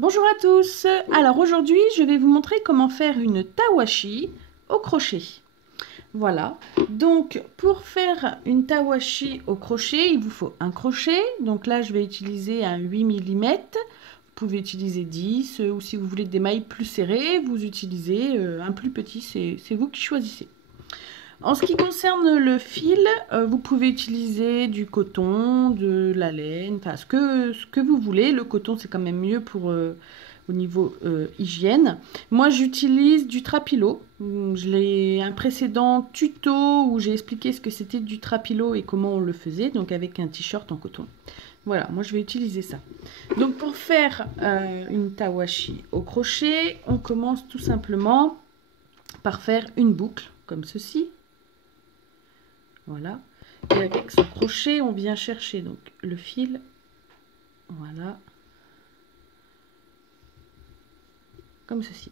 Bonjour à tous. Alors aujourd'hui, je vais vous montrer comment faire une tawashi au crochet. Voilà. Donc pour faire une tawashi au crochet, il vous faut un crochet. Donc là, je vais utiliser un 8 mm. Vous pouvez utiliser 10 ou si vous voulez des mailles plus serrées, vous utilisez un plus petit, c'est vous qui choisissez. En ce qui concerne le fil, vous pouvez utiliser du coton, de la laine, enfin ce que vous voulez. Le coton, c'est quand même mieux pour au niveau hygiène. Moi, j'utilise du trapilo. Je l'ai un précédent tuto où j'ai expliqué ce que c'était du trapilo et comment on le faisait, donc avec un t-shirt en coton. Voilà, moi je vais utiliser ça. Donc pour faire une tawashi au crochet, on commence tout simplement par faire une boucle comme ceci. Voilà. Et avec ce crochet, on vient chercher donc le fil. Voilà. Comme ceci.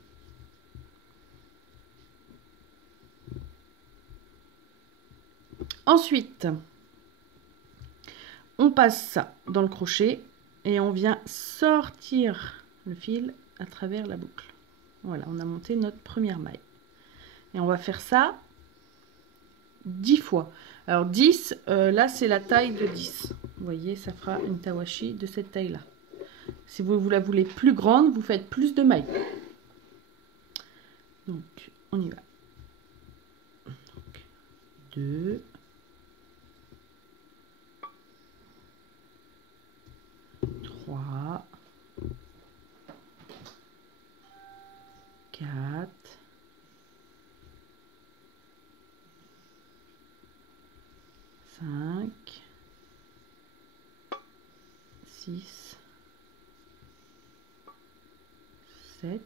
Ensuite, on passe ça dans le crochet et on vient sortir le fil à travers la boucle. Voilà, on a monté notre première maille. Et on va faire ça 10 fois. Alors 10, là c'est la taille de 10. Vous voyez, ça fera une tawashi de cette taille-là. Si vous la voulez plus grande, vous faites plus de mailles. Donc, on y va. 2, 3, 4, 5, 6, 7.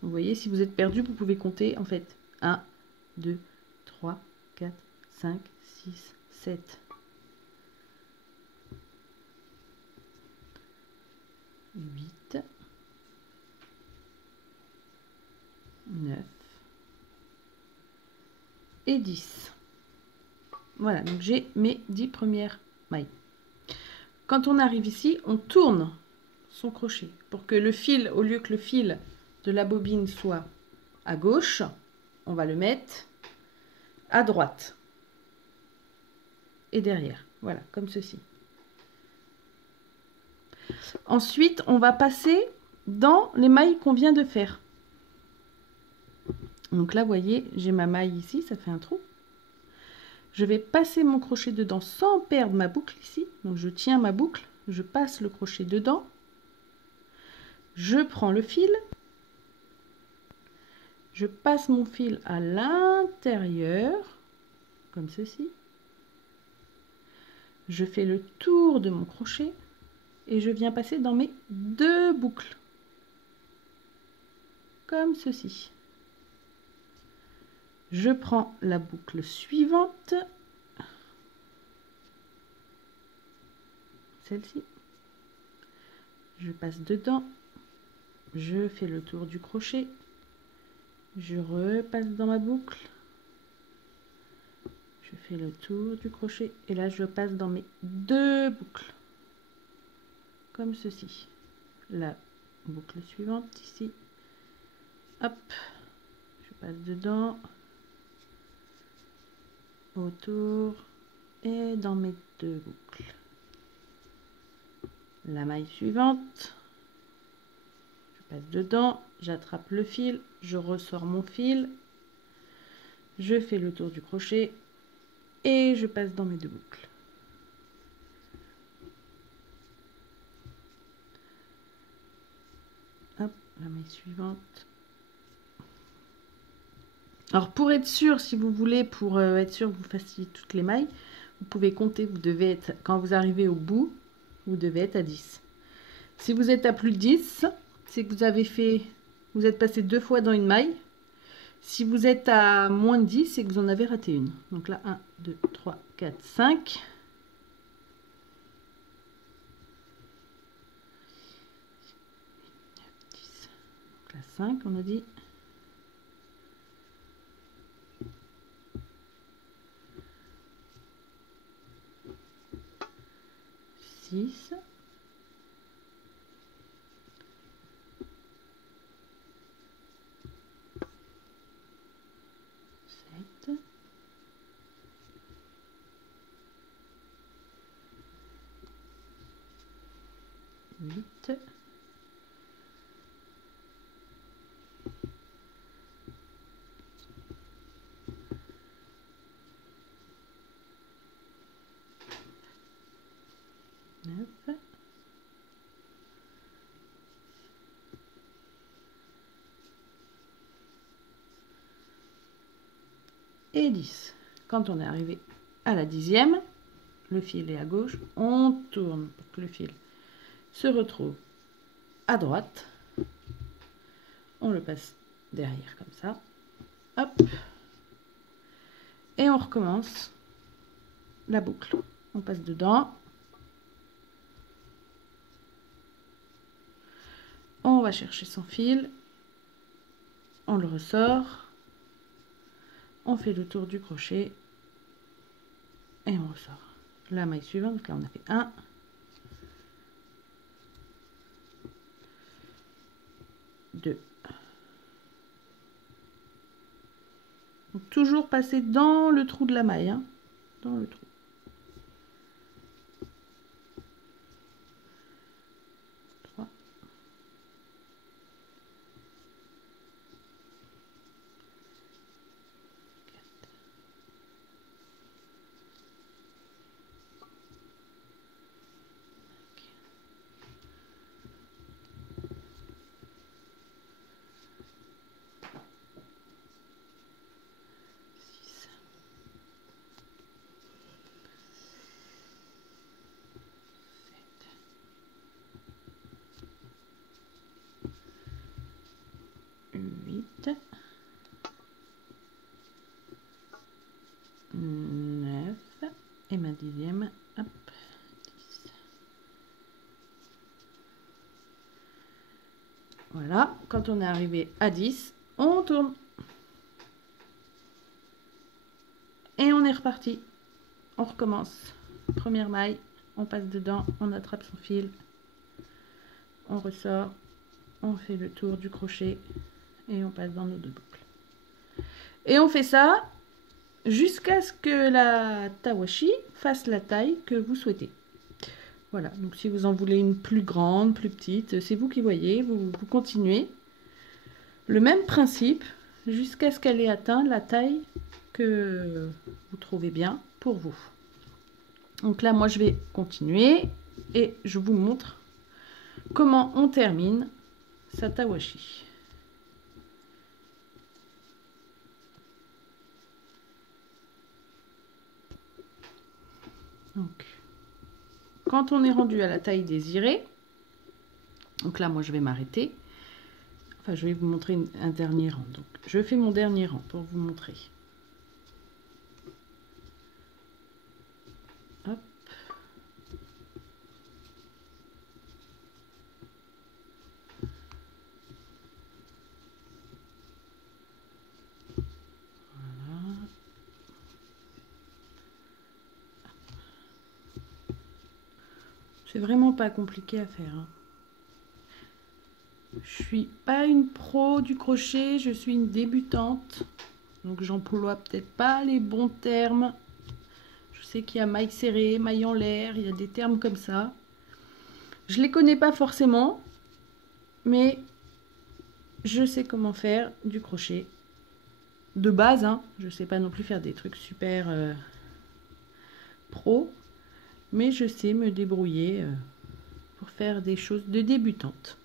Vous voyez, si vous êtes perdu, vous pouvez compter en fait 1, 2, 3, 4, 5, 6, 7. 8, 9 et 10. Voilà, donc j'ai mes 10 premières mailles. Quand on arrive ici, on tourne son crochet pour que le fil, au lieu que le fil de la bobine soit à gauche, on va le mettre à droite et derrière. Voilà, comme ceci. Ensuite, on va passer dans les mailles qu'on vient de faire. Donc là, vous voyez, j'ai ma maille ici, ça fait un trou. Je vais passer mon crochet dedans sans perdre ma boucle ici. Donc je tiens ma boucle, je passe le crochet dedans. Je prends le fil. Je passe mon fil à l'intérieur, comme ceci. Je fais le tour de mon crochet et je viens passer dans mes deux boucles. Comme ceci. Je prends la boucle suivante, celle-ci. Je passe dedans, je fais le tour du crochet, je repasse dans ma boucle, je fais le tour du crochet et là je passe dans mes deux boucles, comme ceci. La boucle suivante ici, hop, je passe dedans, autour et dans mes deux boucles. La maille suivante, je passe dedans, j'attrape le fil, je ressors mon fil, je fais le tour du crochet et je passe dans mes deux boucles. Hop, la maille suivante. Alors pour être sûr, si vous voulez, pour être sûr que vous fassiez toutes les mailles, vous pouvez compter, vous devez être, quand vous arrivez au bout, vous devez être à 10. Si vous êtes à plus de 10, c'est que vous avez fait, vous êtes passé deux fois dans une maille. Si vous êtes à moins de 10, c'est que vous en avez raté une. Donc là, 1, 2, 3, 4, 5. Donc là, 5, on a dit. 6. 8, 9 et 10. Quand on est arrivé à la 10e, le fil est à gauche, on tourne pour que le fil se retrouve à droite. On le passe derrière comme ça. Hop. Et on recommence la boucle. On passe dedans. On va chercher son fil. On le ressort. On fait le tour du crochet. Et on ressort. La maille suivante, donc là on a fait 1. 2. Donc toujours passer dans le trou de la maille, hein, dans le trou. 3. 8, 9 et ma 10e, hop, 10. Voilà, quand on est arrivé à 10, on tourne. Et on est reparti. On recommence. Première maille, on passe dedans, on attrape son fil, on ressort, on fait le tour du crochet et on passe dans nos deux boucles. Et on fait ça jusqu'à ce que la tawashi fasse la taille que vous souhaitez. Voilà, donc si vous en voulez une plus grande, plus petite, c'est vous qui voyez, vous continuez. Le même principe jusqu'à ce qu'elle ait atteint la taille que vous trouvez bien pour vous. Donc là, moi, je vais continuer et je vous montre comment on termine sa tawashi. Donc, quand on est rendu à la taille désirée, donc là, moi, je vais m'arrêter. Enfin, je vais vous montrer un dernier rang. Donc, je fais mon dernier rang pour vous montrer. Hop. Voilà. C'est vraiment pas compliqué à faire, hein. Je suis pas une pro du crochet, je suis une débutante. Donc j'emploie peut-être pas les bons termes. Je sais qu'il y a maille serrée, maille en l'air, il y a des termes comme ça. Je les connais pas forcément, mais je sais comment faire du crochet. De base, hein. Je sais pas non plus faire des trucs super pro, mais je sais me débrouiller pour faire des choses de débutante.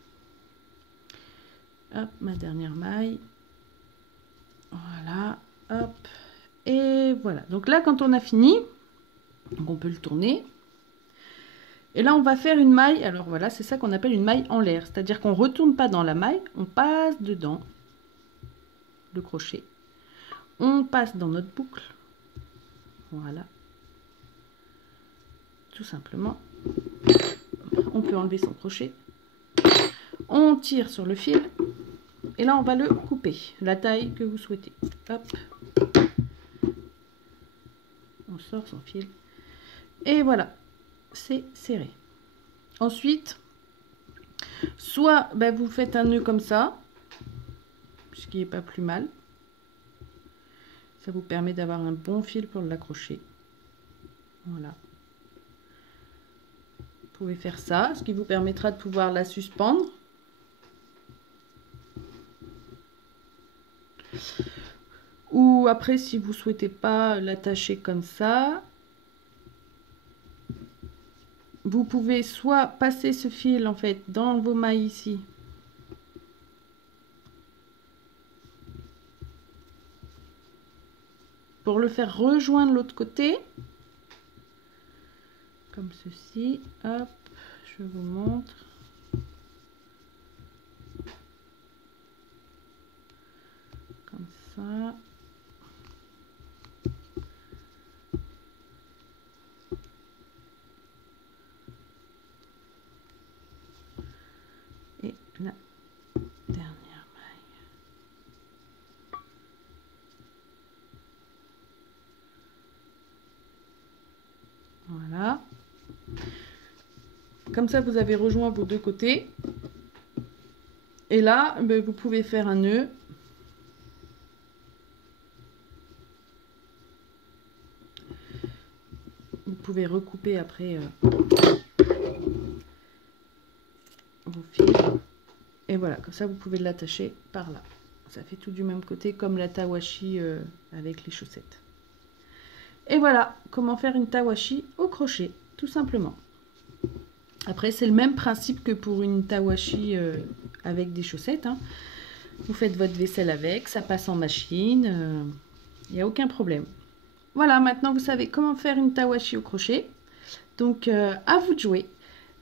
Hop, ma dernière maille. Voilà, hop. Et voilà. Donc là, quand on a fini, donc on peut le tourner. Et là, on va faire une maille. Alors voilà, c'est ça qu'on appelle une maille en l'air. C'est-à-dire qu'on ne retourne pas dans la maille, on passe dedans le crochet. On passe dans notre boucle. Voilà. Tout simplement. On peut enlever son crochet. On tire sur le fil. Et là, on va le couper, la taille que vous souhaitez. Hop. On sort son fil. Et voilà, c'est serré. Ensuite, soit vous faites un nœud comme ça, ce qui n'est pas plus mal. Ça vous permet d'avoir un bon fil pour l'accrocher. Voilà. pouvez faire ça, ce qui vous permettra de pouvoir la suspendre. Ou après, si vous ne souhaitez pas l'attacher comme ça, vous pouvez soit passer ce fil en fait dans vos mailles ici. Pour le faire rejoindre l'autre côté. Comme ceci. Hop, je vous montre. Comme ça. Et la dernière maille. Voilà. Comme ça, vous avez rejoint vos deux côtés. Et là, ben, vous pouvez faire un nœud. Vous pouvez recouper après vos fils. Et voilà, comme ça, vous pouvez l'attacher par là. Ça fait tout du même côté comme la tawashi avec les chaussettes. Et voilà comment faire une tawashi au crochet, tout simplement. Après, c'est le même principe que pour une tawashi avec des chaussettes. Hein. Vous faites votre vaisselle avec, ça passe en machine, il n'y a aucun problème. Voilà, maintenant vous savez comment faire une tawashi au crochet. Donc, à vous de jouer.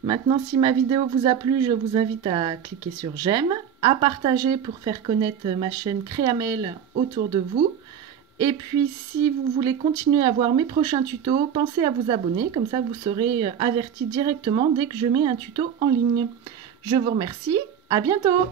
Maintenant, si ma vidéo vous a plu, je vous invite à cliquer sur j'aime, à partager pour faire connaître ma chaîne Créamel autour de vous. Et puis, si vous voulez continuer à voir mes prochains tutos, pensez à vous abonner, comme ça vous serez averti directement dès que je mets un tuto en ligne. Je vous remercie, à bientôt!